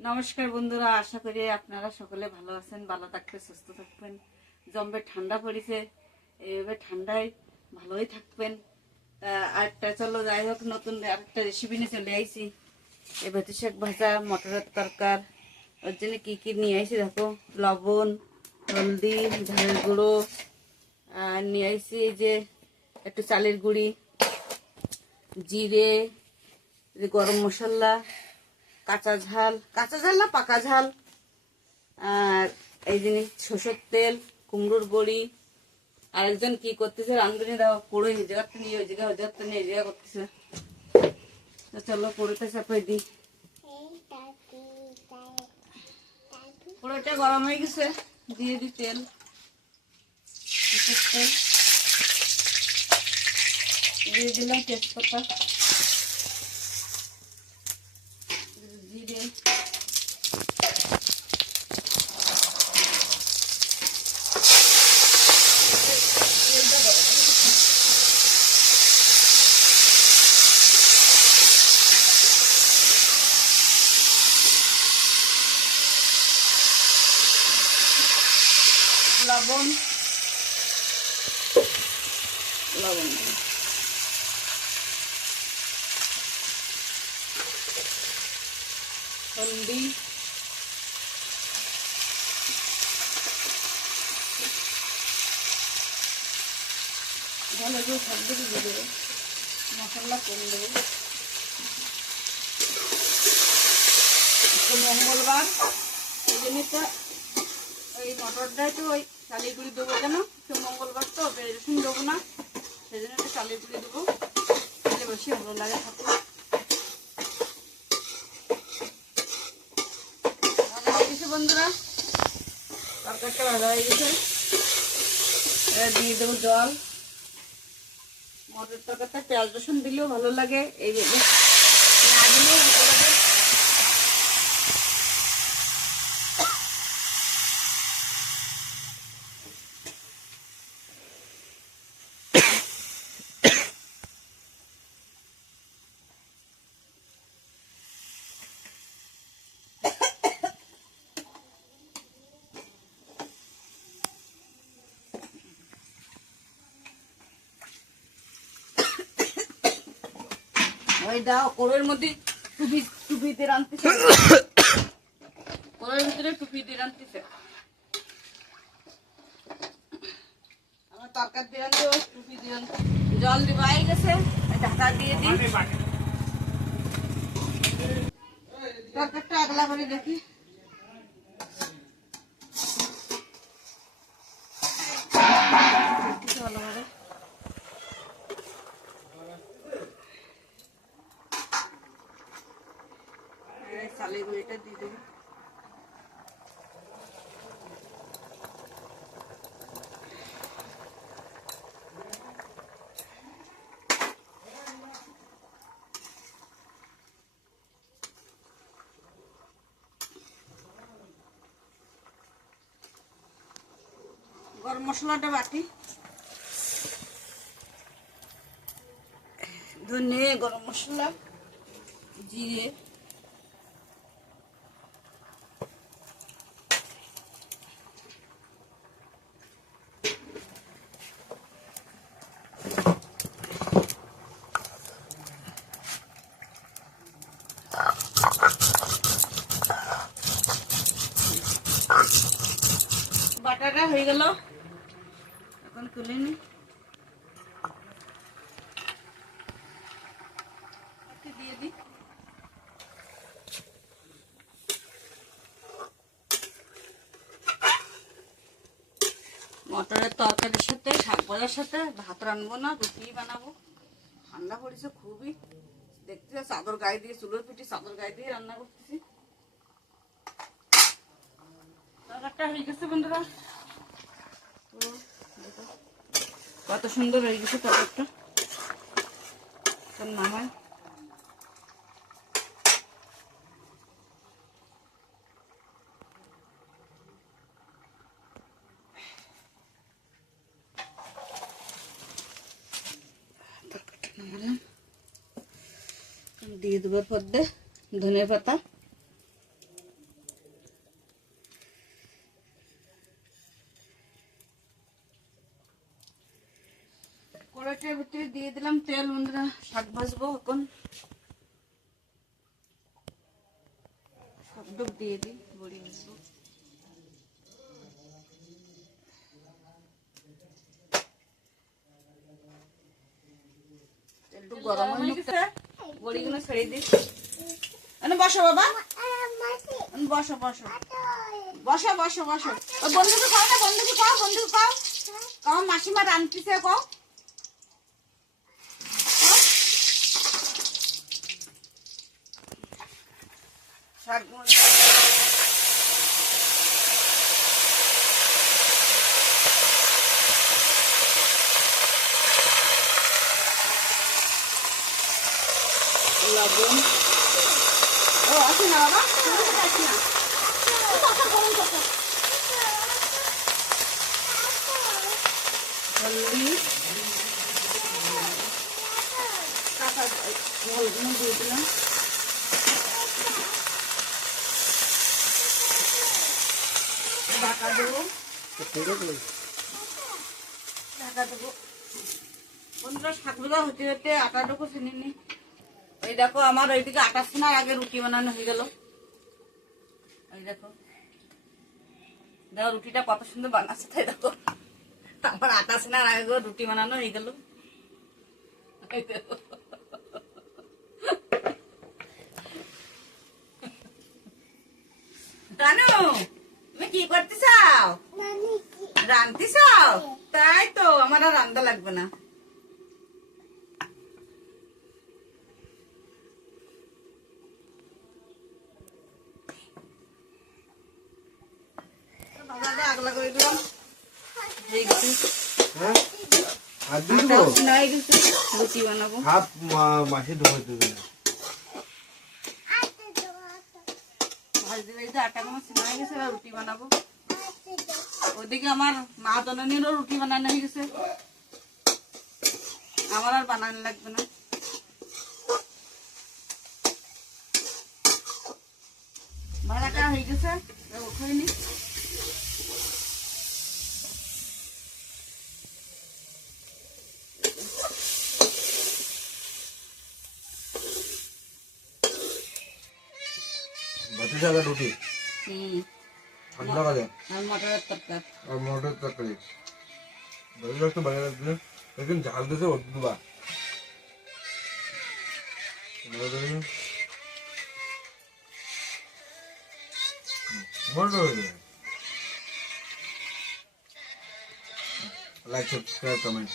নমস্কার বন্ধুরা, আশা করি আপনারা সকলে ভালো আছেন, ভালো থাকবেন, সুস্থ থাকবেন। জম্বে ঠান্ডা পড়েছে, এইভাবে ঠান্ডায় ভালোই থাকবেন। আরেকটা চলো যাই হোক, নতুন আরেকটা রেসিপি নিয়ে চলে আইছি। এই বেতু শাক ভাজা, মটরের তরকার। ওর জন্য কী কী নিয়ে আইছি দেখো, লবণ, হলদি, ঝালের গুঁড়ো, আর নিয়ে আইছি এই যে একটু চালের গুঁড়ি, জিরে, গরম মশলা, কাঁচা ঝাল না পাকা ঝাল, আর এই জিনিস সরষের তেল, কুমড়োর বড়ি। আর একজন কি করতেছে, রান্ধুনি দাও পুরো এই জায়গাটা নিয়ে ওই জায়গা, ওই জায়গাটা নিয়ে এই জায়গা করতেছে। তো চলো পুরোটা চাপাই দিই। পুরোটা গরম হয়ে গেছে, দিয়ে দিই তেল, সরষের তেল দিয়ে দিলাম, তেজপাতা, জিরে, লবণ, হলদি, ভালো করে সব কিছু দিয়ে দেবো, মশলা করে দেবো। মঙ্গলবার এই জন্যটা ওই মটরটায় তো ওই চালের গুঁড়ি দেবো, কেন তো মঙ্গলবার তো রসুন দেবো না, সেই জন্য একটু চালের গুঁড়ি দেবো, তাহলে বেশি ভালো লাগে থাকো। ভালো হয়ে গেছে বন্ধুরা, তরকারিটা ভালো হয়ে গেছে। এবার দিয়ে দেবো জল। মটর তরকারিটা পেঁয়াজ রসুন দিলেও ভালো লাগে, এইভাবে না দিলেও ভালো লাগে। ওই দাও কোরের মধ্যে টুপি দিয়ে রাঁধতেছে, কোরের ভিতরে টুপি দিয়ে রাঁধতেছে। আমার তরকারি দিয়ে রাঁধতে টুপি দিয়ে রাঁধতে। জল দিবা হয়ে গেছে, ঢাকা দিয়ে দিই। তরকারিটা আগলা করে দেখি, ভালোভাবে চালের গুঁড়িটা দিয়ে দেবো। গরম মশলাটা বাটি, ধনে, গরম মশলা, জিরে, বাটাটা হয়ে গেল, এখন তুলে নি। দিয়ে দিই মটরের তরকারির সাথে, শাক ভাজার সাথে ভাত রানবো না, রুটি বানাবো। ঠান্ডা পড়েছে খুবই, দেখতে চাদর গায়ে দিয়ে, চুলোর পিঠে চাদর গায়ে দিয়ে রান্না করতেছি। তরকারিটা হয়ে গেছে বন্ধুরা, কত সুন্দর হয়ে গেছে তরকারিটা। নামাই, দিয়ে দেবো পদ্মে ধনে পাতা, কড়াইটার ভিতরে দিয়ে দিলাম তেল। বন্ধুরা শাক ভাজবো এখন, শাক দিয়ে দিই, বড়ি ভাজবো। একটু গরম হয়ে গেছে, বড়িগুলো ছেড়ে দিই। বসো বাবা, বসো বসো বসো বসো বসো। বন্ধুকে খাও না, বন্ধুকে খাও, বন্ধুকে খাও, খাও মাসিমা রান্তিছে, খাও। শাক লবণ, ও আসি না বাবা, আসি না, হলদি, কাঁচা হলদি দিয়ে দিলাম, ঢাকা দেবো, ঢাকা দেবো। বন্ধুরা শাকগুলো হতে হতে আটাটুকু চিনি নি। এই দেখো আমার ওইদিকে আটা ছোনার আগে রুটি বানানো হয়ে গেল। এই দেখো, দেখো রুটিটা কত সুন্দর বানাচ্ছে, তাই দেখো আমার আটা ছোনার আগে রুটি বানানো হয়ে গেল। জানো তুমি কি করতে চাও? রাঁধতে চাও? তাই তো, আমার আর রান্না লাগবে না। রুটি বানাবো, রুটি বানাবো। ওদিকে আমার মা জননীরও রুটি বানানো হয়ে গেছে, আমার আর বানানো লাগবে না। ভাড়াটা হয়ে গেছে, ওখানে রুটি ঠান্ডা করে আর মটরের তরকারি, আর মটর তরকারি একটু ভালো লাগবে, लेकिन ঝাল দিতে দুবার লাইক সাবস্ক্রাইব কমেন্ট।